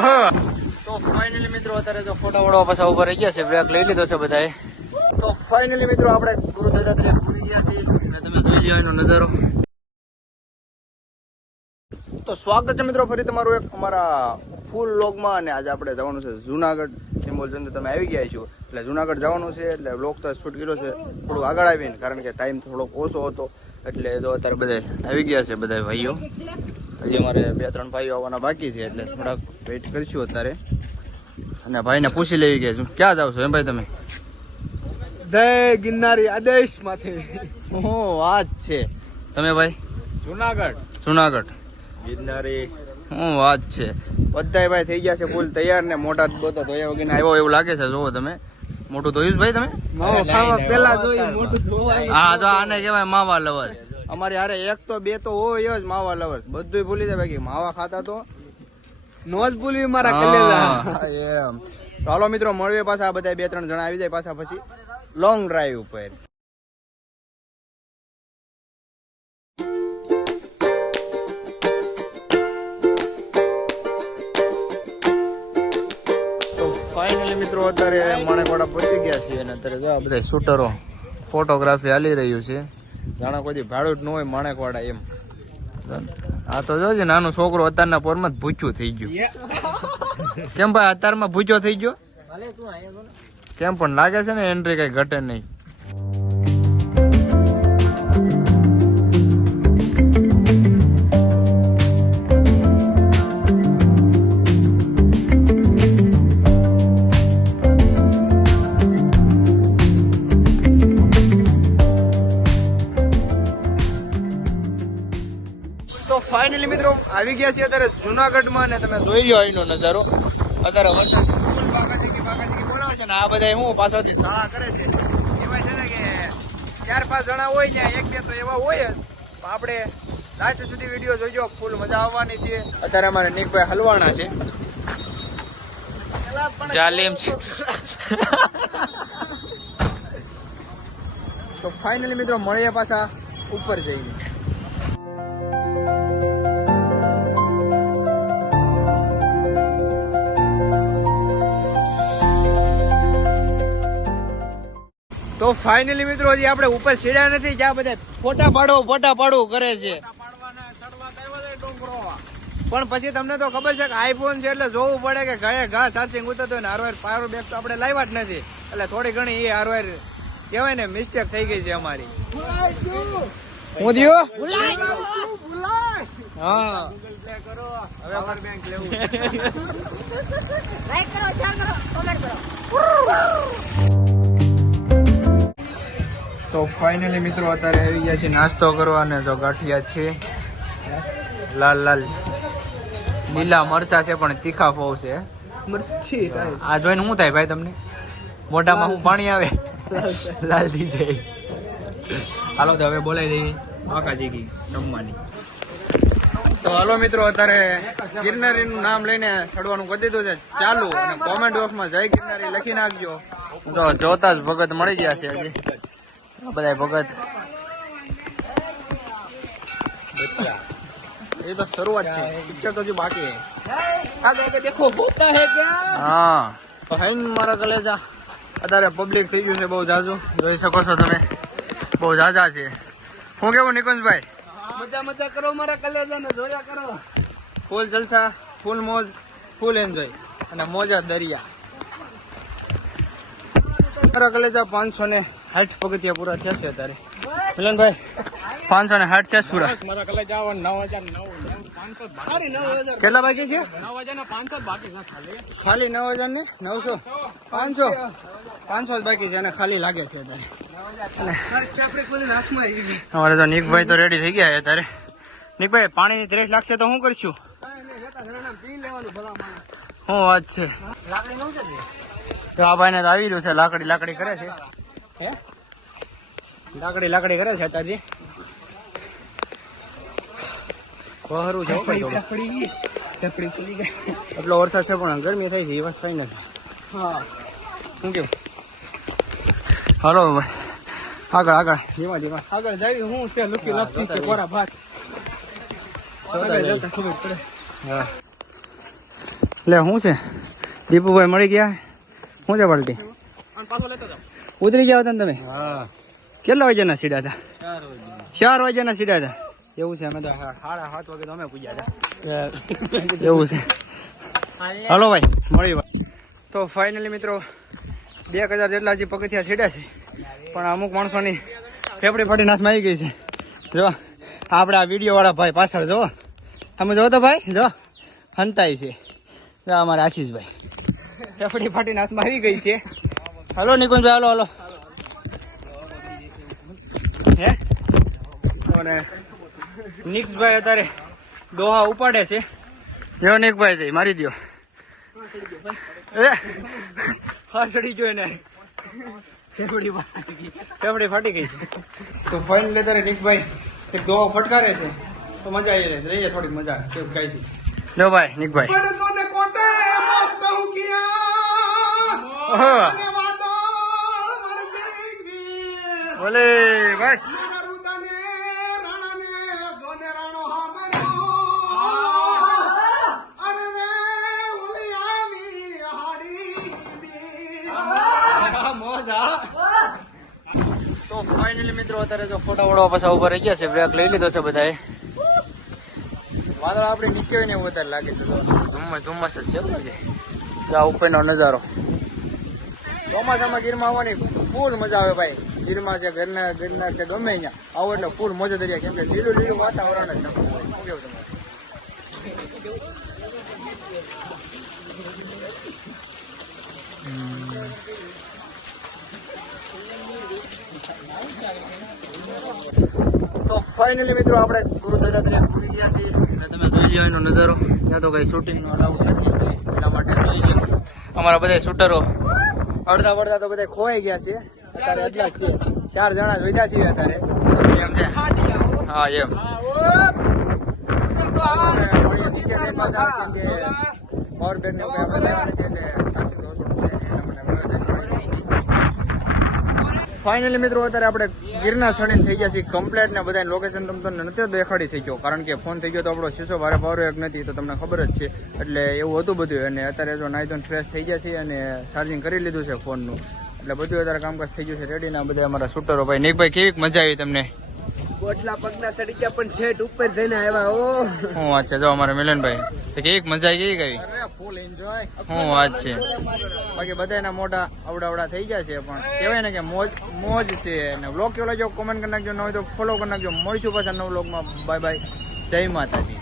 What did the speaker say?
તો ફાઇનલી મિત્રો, અત્યારે ફોટા વડવા પાછા ઊભા રહી ગયા છે. લઈ લીધો છે બધાએ. તો ફાઇનલી મિત્રો, આપણે તો સ્વાગત છે મિત્રો, ફરી તમારું એક અમારા ફૂલ લોગમાં અને આજે આપણે જવાનું છે જુનાગઢ. સિમ્બોલ જોઈને તમે આવી ગયા છો એટલે જુનાગઢ જવાનું છે, એટલે લોક તો છૂટ કર્યો છે. થોડું આગળ આવીને, કારણ કે ટાઈમ થોડોક ઓછો હતો. એટલે તો અત્યારે બધા આવી ગયા છે બધા ભાઈઓ. હજી અમારે બે ત્રણ ભાઈઓ આવવાના બાકી છે એટલે થોડાક વેઇટ કરીશું અત્યારે. અને ભાઈને પૂછી લેવી ગયા છું ક્યાં જાવ છો એમ ભાઈ તમે? જય ગિરનારી આદેશ માથે. હો વાત છે. તમે ભાઈ? જુનાગઢ. જુનાગઢ. ગિરનારી. હું વાત છે. બધાય ભાઈ થઈ ગયા છે ફૂલ તૈયાર ને મોટા બોતા ધોયા વગર આવ્યો એવું લાગે છે જોવો તમે. મોટું ધોયું ભાઈ તમે? હા તો આને કહેવાય માવા લવર. અમારી હારે એક તો બે તો હોય જ માવા લવર્સ બધું ભૂલી જાય બાકી. માવા ખાતા તો નો જ ભૂલી મારા કલેલા. એમ. ચાલો મિત્રો મળીએ પાછા. બધા બે ત્રણ જણા આવી જાય પાછા પછી. લોંગ ડ્રાઈવ ઉપર. ફાઇનલી મિત્રો અત્યારે માણેકવાડા પહોંચી ગયા છીએ અને અત્યારે જો આ બધા શૂટરો ફોટોગ્રાફી હાલી રહ્યું છે. જાણે કોઈ ભાડું જ ન હોય માણેકવાડા એમ. આ તો જોજે નાનો છોકરો અત્યારના પોરમાં જ ભૂખ્યું થઈ ગયો. કેમ ભાઈ અત્યારમાં ભૂચો થઈ ગયો? કેમ પણ લાગે છે ને એન્ટ્રી કઈ ઘટે નહીં. ફાઇનલી મિત્રો આવી ગયા છીએ અત્યારે જુનાગઢમાં ને તમે જોઈ લો અહીંનો નજારો. અત્યારે વરસાદ ફૂલ બાગાજીકી બાગાજીકી બોલાવે છે ને આ બધા હું પાછળથી શાળા કરે છે. એમાં છે ને કે ચાર પાંચ જણા હોય ત્યાં એક બે તો એવા હોય જ. આપણે લાસ્ટ સુધી વીડિયો જોઈજો ફૂલ મજા આવવાની છે. અત્યારે અમારે નિકભાઈ હલવાણા છે. જાલિમ તો ફાઇનલી મિત્રો મળીએ પાછા ઉપર જઈને. તો ફાઇનલી મિત્રો હજી આપણે ઉપર સીડ્યા નથી જ્યાં બધા ફોટા પાડો ફોટા પાડો કરે છે. પણ પછી તમને તો ખબર છે કે આઈફોન છે એટલે જોવું પડે કે ઘરે ઘા સાચી ઉતરતો હોય ને હારવાર પાવર બેક તો આપણે લાવ્યા જ નથી. એટલે થોડી ઘણી એ હારવાર કહેવાય ને મિસ્ટેક થઈ ગઈ છે અમારી. હું દિયો હા. હવે પાવર બેંક લેવું. લાઈક કરો શેર કરો કોમેન્ટ કરો. તો ફાઇનલી મિત્રો અત્યારે આવી ગયા છે નાસ્તો કરવા અને તો ગાંઠિયા છે. લાલ લાલ. લીલા મરચા છે પણ તીખા ફોવ છે. મરચી આ જોઈને શું થાય ભાઈ તમને? મોઢામાં હું પાણી આવે? લાલ થઈ જાય. હાલો તો હવે બોલાઈ દઈએ જીગી જમવાની તો હાલો મિત્રો અત્યારે ગિરનારી નું નામ લઈને ચડવાનું કરી દીધું છે. ચાલુ. અને કોમેન્ટ બોક્સમાં જય ગિરનારી લખી નાખજો. તો જોતા જ ભગત મળી ગયા છે હજી. આ બધા ભગત. એ તો શરૂઆત છે. પિક્ચર તો હજી બાકી દેખો હોતા હે હા. તો હેન મારા કલેજા. અત્યારે પબ્લિક થઈ ગયું છે બહુ જાજુ. જોઈ શકો છો તમે. બહુ જાજા છે. હું કેવું નિકુંજભાઈ? મજા મજા કરો મારા કલેજા ને જોયા કરો. ફૂલ જલસા ફૂલ મોજ ફૂલ એન્જોય અને મોજા દરિયા. મારા કલેજા પાંચસો ને સાઠ પગથિયા પૂરા થયા છે અત્યારે. મિલનભાઈ પાંચસો ને હાઠ થયા છે પૂરા. મારા કલેજા નવ હજાર નવ પાંચસો ખાલી નવ હજાર. કેટલા બાકી છે? નવ હજાર પાંચસો બાકી ખાલી. ખાલી નવ હજાર ને નવસો? પાંચસો? પાંચસો જ બાકી છે અને ખાલી લાગે છે અમારે તો નિકભાઈ તો રેડી થઈ ગયા છે અત્યારે. નિકભાઈ પાણીની ત્રેસ લાગશે તો શું કરશું. શું વાત છે? લાકડી નવ છે ને? તો આ ભાઈને તો આવી રહ્યું છે લાકડી લાકડી કરે છે. હે લાકડી લાકડી કરે છે અત્યારે વહરું છે હો ચડી ગઈ એટલો વરસાદ છે પણ ગરમી થઈ છે એ વાત નથી. હા. શું કેવું? હાલો ભાઈ આગળ આગળ. ધીમા ધીમા આગળ જાવી હું છે લુકી હા, લપસી છે કોરા ભાત. લે હા. એટલે શું છે? દીપુભાઈ મળી ગયા? શું છે પલટી? પાછો લેતો જાઓ. ઉતરી ગયા હતા ને તમે? હા. કેટલા વાગ્યાના સીડા હતા? ચાર વાગે ચાર વાગ્યાના સીડા હતા? એવું છે અમે તો સાડા સાત વાગે તો અમે પૂજ્યા હતા. એવું છે. હલો ભાઈ મળી ભાઈ તો ફાઇનલી મિત્રો બે હજાર જેટલા હજી પગથિયા છીડ્યા છે. પણ અમુક માણસોની ફેફડી ફાટી નાશમાં આવી ગઈ છે. જો આપણે આ વીડિયો વાળા ભાઈ પાછળ જો. તમે જો તો ભાઈ જો. હંતાય છે. જો અમારા આશીષભાઈ. ફેફડી ફાટી નાશમાં આવી ગઈ છે. હલો નિકુંજભાઈ હાલો હાલો. હે? અને નિક્સભાઈ અત્યારે દોહા ઉપાડે છે. જો નિકભાઈ જઈ મારી દો એ હા ચડી ગયો એને. ફેફડી ફાટી ગઈ. ફેફડી ફાટી ગઈ છે. તો ફાઇનલી અત્યારે નિકભાઈ એક દોહો ફટકારે છે. તો મજા આવી રહી રહીએ થોડીક મજા કેવું કઈ છે. લો ભાઈ નિકભાઈ બોલે ભાઈ. તો ફાઇનલી મિત્રો, અત્યારે જો ફોટા પાછા ઊભા રહી ગયા છે બ્રેક લઈ લીધો છે બધાએ. વાદળ આપણે નીકળ્યો વધારે લાગે છે. ધુમ્મસ ધુમ્મસ જ છે બરાબર છે. આ ઉપરનો નજારો. ચોમાસામાં ગીરમાં આવવાની ફૂલ મજા આવે ભાઈ. ગીરમાં છે ગરના ગરના છે, ગમે અહીંયા આવો એટલે ફૂલ મજા દરિયા. કેમ કે લીલું લીલું વાતાવરણ જ તો ફાઇનલી મિત્રો આપણે ગુરુ દત્તાત્રેય પૂરી ગયા છીએ. એટલે તમે એનો નજારો. ત્યાં તો કઈ શૂટિંગનો અલાઉડ નથી. એટલા માટે અમારા બધા શૂટરો અડધા વડધા તો બધા ખોવાઈ ગયા છે. અત્યારે એટલા છે ચાર જણા જોઈતા છીએ અત્યારે. એમ છે. હા એમ. બેંક ને આપણે છે એના માટે મળે છે ફાઇનલી મિત્રો અત્યારે આપણે ગીરના સડીને થઈ ગયા છીએ કમ્પ્લેટ ને બધા લોકેશન તમને નથી દેખાડી શક્યો કારણ કે ફોન થઈ ગયો તો આપણો શીશો ભારે ભારો એક નથી તો તમને ખબર જ છે. એટલે એવું હતું બધું. અને અત્યારે જો નાઈ ધોઈને ફ્રેશ થઈ ગયા છે અને ચાર્જિંગ કરી લીધું છે ફોનનું એટલે બધું અત્યારે કામકાજ થઈ ગયું છે રેડી ને બધા અમારા શૂટરો ભાઈ નિકભાઈ કેવી મજા આવી તમને? પગના સડી ગયા પણ ઠેઠ ઉપર જઈને આવ્યા ઓ હું વાત છે જો અમારા મિલનભાઈ તો કેવી મજા આવી ગઈ કઈ શું વાત છે. બાકી બધાના મોઢા અવડાવડા થઈ ગયા છે, પણ કહેવાય ને કે મોજ મોજ છે. અને વ્લોગ કેવો લાગ્યો? કોમેન્ટ કરી નાખજો. ન હોય તો ફોલો કરી નાખજો. મળીશું પાછા નવ વ્લોગમાં બાય બાય જય માતાજી.